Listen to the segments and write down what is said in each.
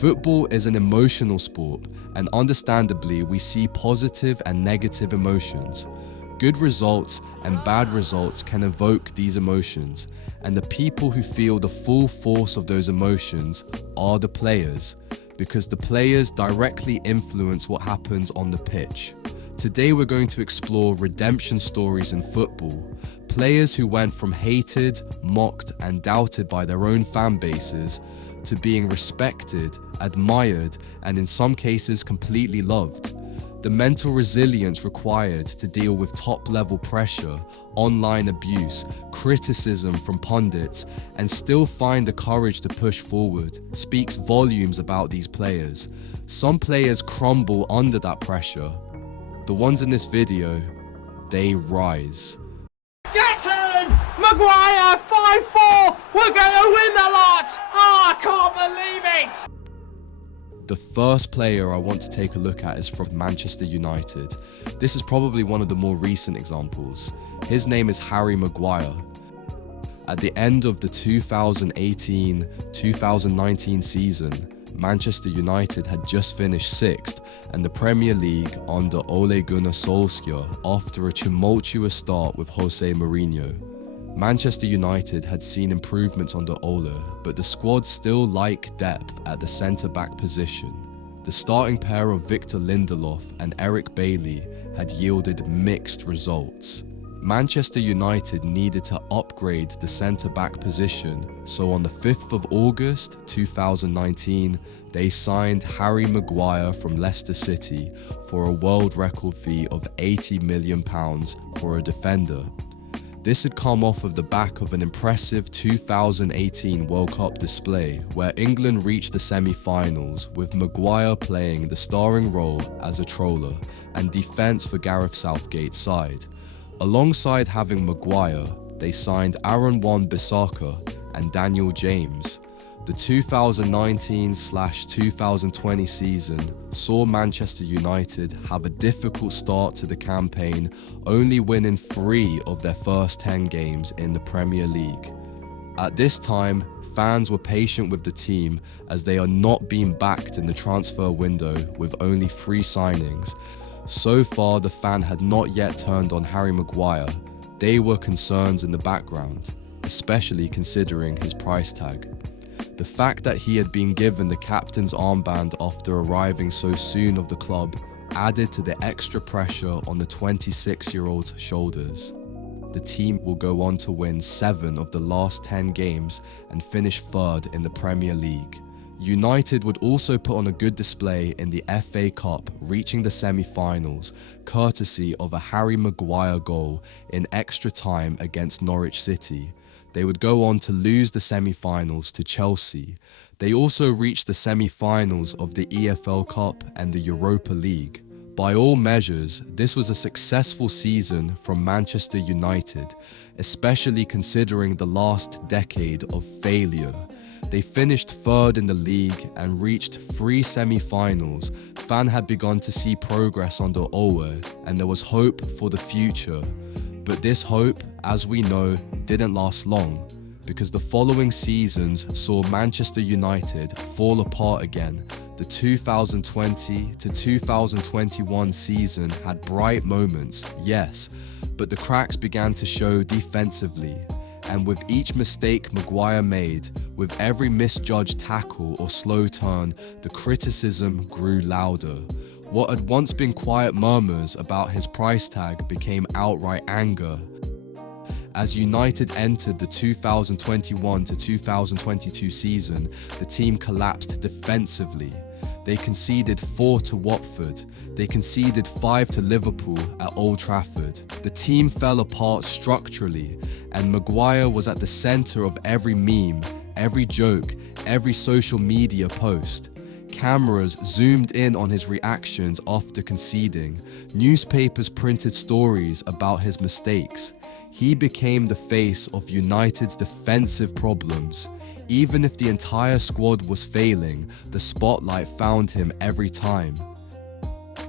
Football is an emotional sport, and understandably we see positive and negative emotions. Good results and bad results can evoke these emotions, and the people who feel the full force of those emotions are the players, because the players directly influence what happens on the pitch. Today we're going to explore redemption stories in football, players who went from hated, mocked and doubted by their own fan bases to being respected, admired and in some cases completely loved. The mental resilience required to deal with top-level pressure, online abuse, criticism from pundits, and still find the courage to push forward speaks volumes about these players. Some players crumble under that pressure. The ones in this video, they rise. Get in! Maguire, 5-4! We're gonna win the lot! Oh, I can't believe it! The first player I want to take a look at is from Manchester United. This is probably one of the more recent examples. His name is Harry Maguire. At the end of the 2018-2019 season, Manchester United had just finished 6th and the Premier League under Ole Gunnar Solskjaer after a tumultuous start with Jose Mourinho. Manchester United had seen improvements under Ole, but the squad still lacked depth at the centre-back position. The starting pair of Victor Lindelof and Eric Bailly had yielded mixed results. Manchester United needed to upgrade the centre-back position, so on the 5th of August 2019, they signed Harry Maguire from Leicester City for a world record fee of £80 million for a defender. This had come off of the back of an impressive 2018 World Cup display where England reached the semi-finals with Maguire playing the starring role as a troller and defence for Gareth Southgate's side. Alongside having Maguire, they signed Aaron Wan-Bissaka and Daniel James. The 2019/2020 season saw Manchester United have a difficult start to the campaign, only winning 3 of their first 10 games in the Premier League. At this time, fans were patient with the team as they are not being backed in the transfer window with only 3 signings. So far, the fan had not yet turned on Harry Maguire. They were concerns in the background, especially considering his price tag. The fact that he had been given the captain's armband after arriving so soon of the club added to the extra pressure on the 26-year-old's shoulders. The team will go on to win 7 of the last 10 games and finish 3rd in the Premier League. United would also put on a good display in the FA Cup, reaching the semi-finals, courtesy of a Harry Maguire goal in extra time against Norwich City. They would go on to lose the semi-finals to Chelsea. They also reached the semi-finals of the EFL Cup and the Europa League. By all measures, this was a successful season from Manchester United, especially considering the last decade of failure. They finished 3rd in the league and reached 3 semi-finals. Fan had begun to see progress under Ole, and there was hope for the future. But this hope, as we know, didn't last long, because the following seasons saw Manchester United fall apart again. The 2020-2021 season had bright moments, yes, but the cracks began to show defensively. And with each mistake Maguire made, with every misjudged tackle or slow turn, the criticism grew louder. What had once been quiet murmurs about his price tag became outright anger. As United entered the 2021-2022 season, the team collapsed defensively. They conceded 4 to Watford. They conceded 5 to Liverpool at Old Trafford. The team fell apart structurally, and Maguire was at the centre of every meme, every joke, every social media post. Cameras zoomed in on his reactions after conceding. Newspapers printed stories about his mistakes. He became the face of United's defensive problems. Even if the entire squad was failing, the spotlight found him every time.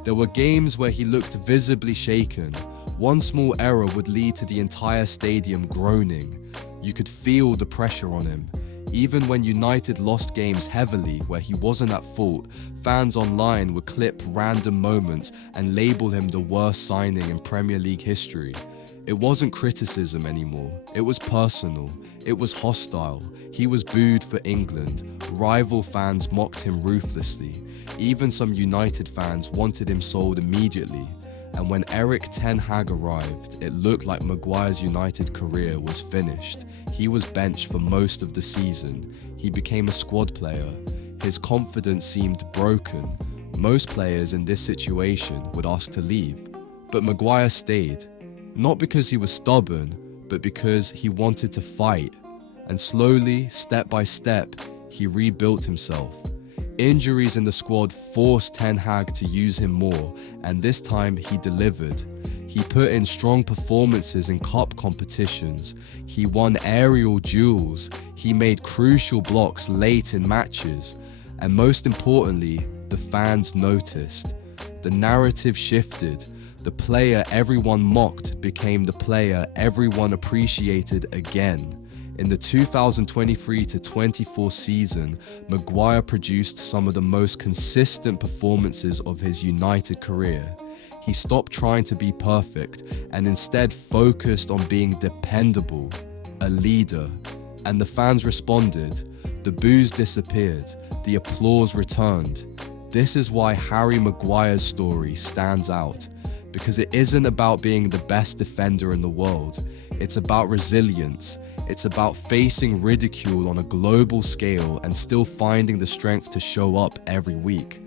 There were games where he looked visibly shaken. One small error would lead to the entire stadium groaning. You could feel the pressure on him. Even when United lost games heavily where he wasn't at fault, fans online would clip random moments and label him the worst signing in Premier League history. It wasn't criticism anymore, it was personal, it was hostile. He was booed for England, rival fans mocked him ruthlessly, even some United fans wanted him sold immediately. And when Erik ten Hag arrived, it looked like Maguire's United career was finished. He was benched for most of the season. He became a squad player. His confidence seemed broken. Most players in this situation would ask to leave, but Maguire stayed. Not because he was stubborn, but because he wanted to fight. And slowly, step by step, he rebuilt himself. Injuries in the squad forced Ten Hag to use him more, and this time he delivered. He put in strong performances in cup competitions. He won aerial duels. He made crucial blocks late in matches. And most importantly, the fans noticed. The narrative shifted. The player everyone mocked became the player everyone appreciated again. In the 2023-24 season, Maguire produced some of the most consistent performances of his United career. He stopped trying to be perfect and instead focused on being dependable, a leader. And the fans responded. The boos disappeared. The applause returned. This is why Harry Maguire's story stands out, because it isn't about being the best defender in the world. It's about resilience. It's about facing ridicule on a global scale and still finding the strength to show up every week.